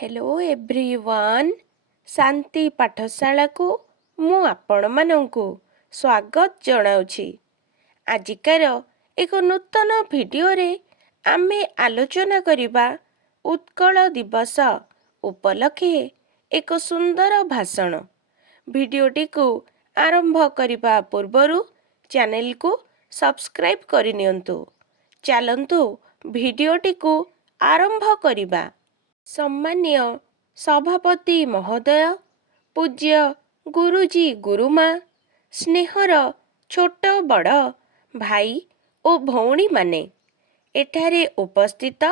Hello everyone शांति पाठशाला को मु आपण मानंकु स्वागत जणाउछि। आजिकार एक नूतन भिडियो रे आमे आलोचना करिबा उत्कल दिवस उपलक्षे एक सुंदर भाषण। भिडियोटी को आरंभ करिबा पूर्वरु चैनल को सब्सक्राइब करिनियंतु। चलंतु भिडियोटी को आरंभ करिबा। सम्मान्य सभापति महोदय, पूज्य गुरुजी गुरुमा, स्नेहर छोट बड़ भाई ओ भौणी माने, एठारे उपस्थित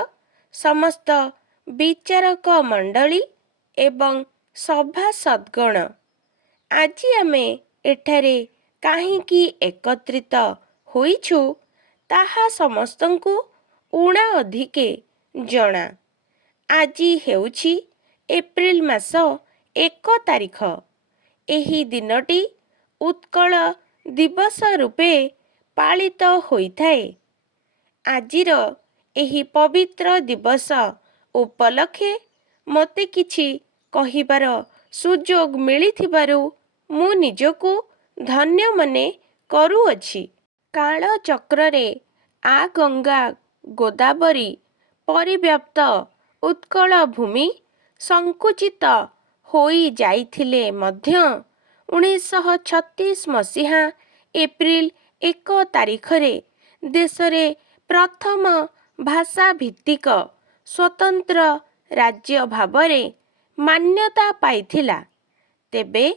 समस्त विचारक मंडली एवं सभा सद्गण, आज आमे एठारे काहींकी एकत्रित होइछु ताहा समस्तंकु उणा अधिके जणा। आजी हेउछि एप्रिल मास 1 तारिख। एही दिनटी उत्कल दिवस रूपे पालित होइथाए। आजिर एही पवित्र दिवस उपलक्षे मते किछि कहिबार सुजोग मिलिथिबारु मु निजको धन्य मने करूअछि। काल चक्ररे आ गंगा गोदावरी परिव्याप्त उत्कल भूमि संकुचित होई जाइथिले मध्य 1936 मसीहा एप्रिल 1 तारिखरे देशरे प्रथम भाषा भित्तिक स्वतंत्र राज्य भावरे मान्यता पाइथिला। तेबे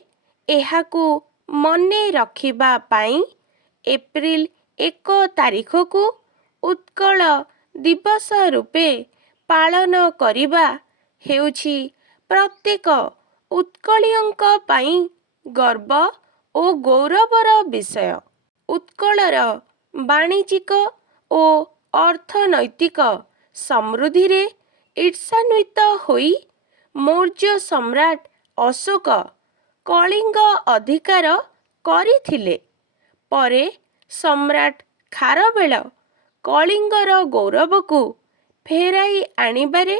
एहाकु मने रखिबा पाई एप्रिल 1 तारिखकु उत्कल दिवस रूपे पालन करिबा हेउछि प्रत्येक उत्कलीयଙ୍କ ପାଇଁ गर्व ଓ गौरवर विषय। उत्कलर वाणिज्यिक ଓ अर्थनैतिक समृद्धिरे ईर्षान्वित होई मौर्य सम्राट अशोक कलिंग अधिकार करिथिले। परे सम्राट खारवेल कलिंगर गौरवକୁ फेराई आनिबारे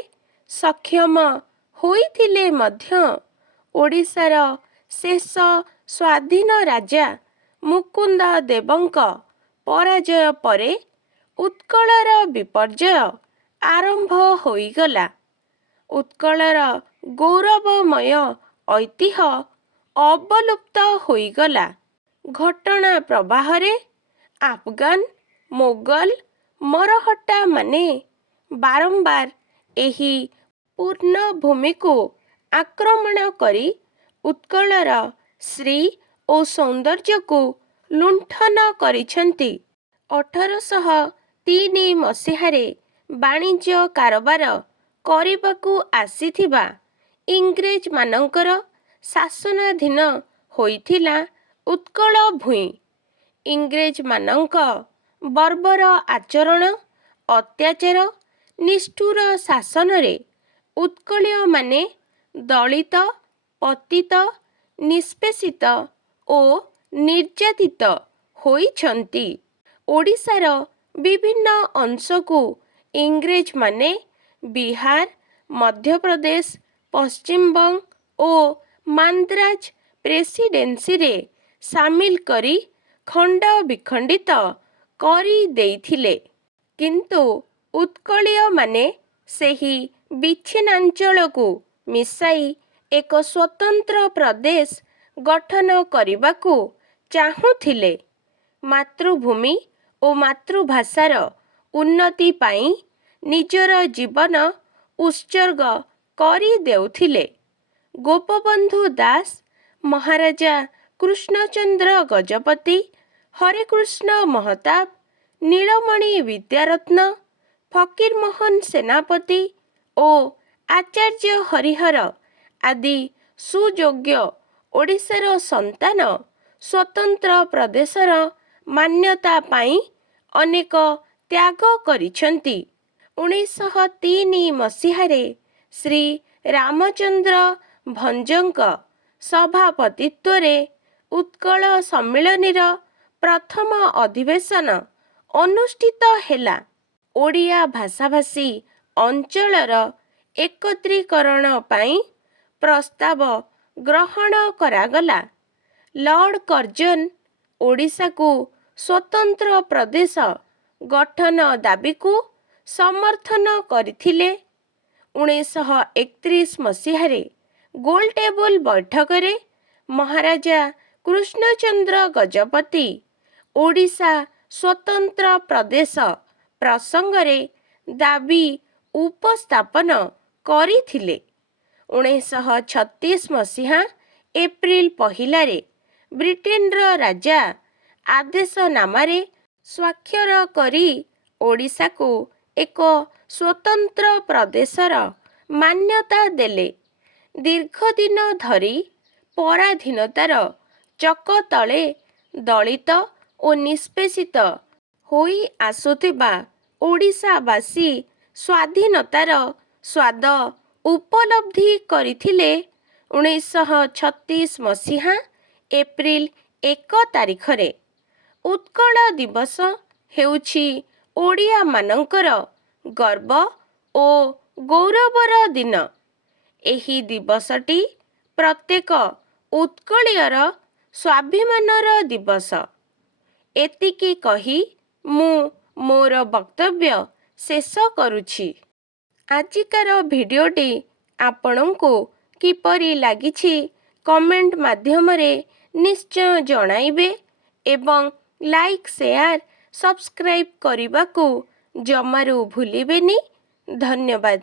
सक्षम होइथिले मध्य ओडिशार शेष स्वाधीन राजा मुकुंद देवଙ୍କ पराजय परे उत्कलर विपर्जय आरंभ होइगला। उत्कलर गौरवमय ऐतिह्य अवलुप्त होइगला। घटना प्रवाहरे अफगान मोगल मरहट्टा माने बारंबार एही पूर्ण भूमि को आक्रमण करी उत्कलर श्री ओ सौंदर्य को लुंठन करिछंती। 1803 मसीहारे वाणिज्य कारोबार करिबाकू आसीथिबा इंग्रेज मानंकर शासनाधीन होइथिला उत्कल भूई। इंग्रेज मानंक बर्बर आचरण अत्याचार निष्ठुर शासनरे उत्कलीय माने दलित पतित निष्पेषित ओ निर्यातित होइछंती। ओडिशार विभिन्न अंशको इंग्रेज माने बिहार मध्य प्रदेश पश्चिमबंग ओ मांद्राज प्रेसिडेंसी रे सामिल करी खंड विखंडित करी देइथिले। किंतु उत्कलीय माने सेही विच्छिन्नांचल को मिसाई एक स्वतंत्र प्रदेश गठन करिबाकू चाहुथिले। मातृभूमि ओ मातृभाषार उन्नति पाई निजर जीवन उत्सर्ग करी देउथिले। गोपबंधु दास महाराजा कृष्णचंद्र गजपति हरेकृष्ण महताब नीलमणि विद्यारत्न फकीरमोहन सेनापति ओ आचार्य हरिहर आदि सुयोग्य ओडिशार संतान स्वतंत्र प्रदेशर मान्यता पाई अनेक त्याग करिछंती। 1903 मसीहारे श्री रामचंद्र भंजଙ୍କ सभापतित्वरे उत्कल सम्मिलनीर प्रथम अधिवेशन अनुष्ठित हेला। ओडिया भाषाभाषी अंचलर ଏକତ୍ରୀକରଣ ପାଇଁ ପ୍ରସ୍ତାବ ଗ୍ରହଣ କରାଗଲା। ଲର୍ଡ଼ କର୍ଜନ ଓଡ଼ିଶାକୁ ସ୍ୱତନ୍ତ୍ର ପ୍ରଦେଶ ଗଠନ ଦାବିକୁ ସମର୍ଥନ କରିଥିଲେ। 1931 ମସିହାରେ ଗୋଲଟେବୁଲ ବୈଠକରେ ମହାରାଜା କୃଷ୍ଣଚନ୍ଦ୍ର ଗଜପତି ଓଡ଼ିଶା ସ୍ୱତନ୍ତ୍ର ପ୍ରଦେଶ ପ୍ରସଙ୍ଗରେ ଦାବି ଉପସ୍ଥାପନ କରିଥିଲେ। 1936 ମସିହା ଏପ୍ରିଲ 1ରେ ବ୍ରିଟେନର ରାଜା ଆଦେଶନାମାରେ ସ୍ୱାକ୍ଷର କରି ଓଡ଼ିଶାକୁ ଏକ ସ୍ୱତନ୍ତ୍ର ପ୍ରଦେଶର ମାନ୍ୟତା ଦେଲେ। ଦୀର୍ଘଦିନ ଧରି ପରାଧୀନତାର ଚକତଳେ ଦଳିତ ଓ ନିଷ୍ପେଷିତ ହୋଇ ଆସୁଥିବା ଓଡ଼ିଶାବାସୀ ସ୍ୱାଧୀନତାର ସ୍ୱାଦ ଉପଲବ୍ଧି କରିଥିଲେ। 1936 ମସିହା ଏପ୍ରିଲ 1 ତାରିଖରେ ଉତ୍କଳ ଦିବସ ହେଉଛି ଓଡ଼ିଆମାନଙ୍କର ଗର୍ବ ଓ ଗୌରବର ଦିନ। ଏହି ଦିବସଟି ପ୍ରତ୍ୟେକ ଉତ୍କଳୀୟର ସ୍ୱାଭିମାନର ଦିବସ। ଏତିକି କହି ମୁଁ ମୋର ବକ୍ତବ୍ୟ ଶେଷ କରୁଛି। ଆଜିକାର ଭିଡ଼ିଓଟି ଆପଣଙ୍କୁ କିପରି ଲାଗିଛି କମେଣ୍ଟ ମାଧ୍ୟମରେ ନିଶ୍ଚୟ ଜଣାଇବେ ଏବଂ ଲାଇକ୍, ସେୟାର, ସବସ୍କ୍ରାଇବ୍ କରିବାକୁ ଜମାରୁ ଭୁଲିବେନି। ଧନ୍ୟବାଦ।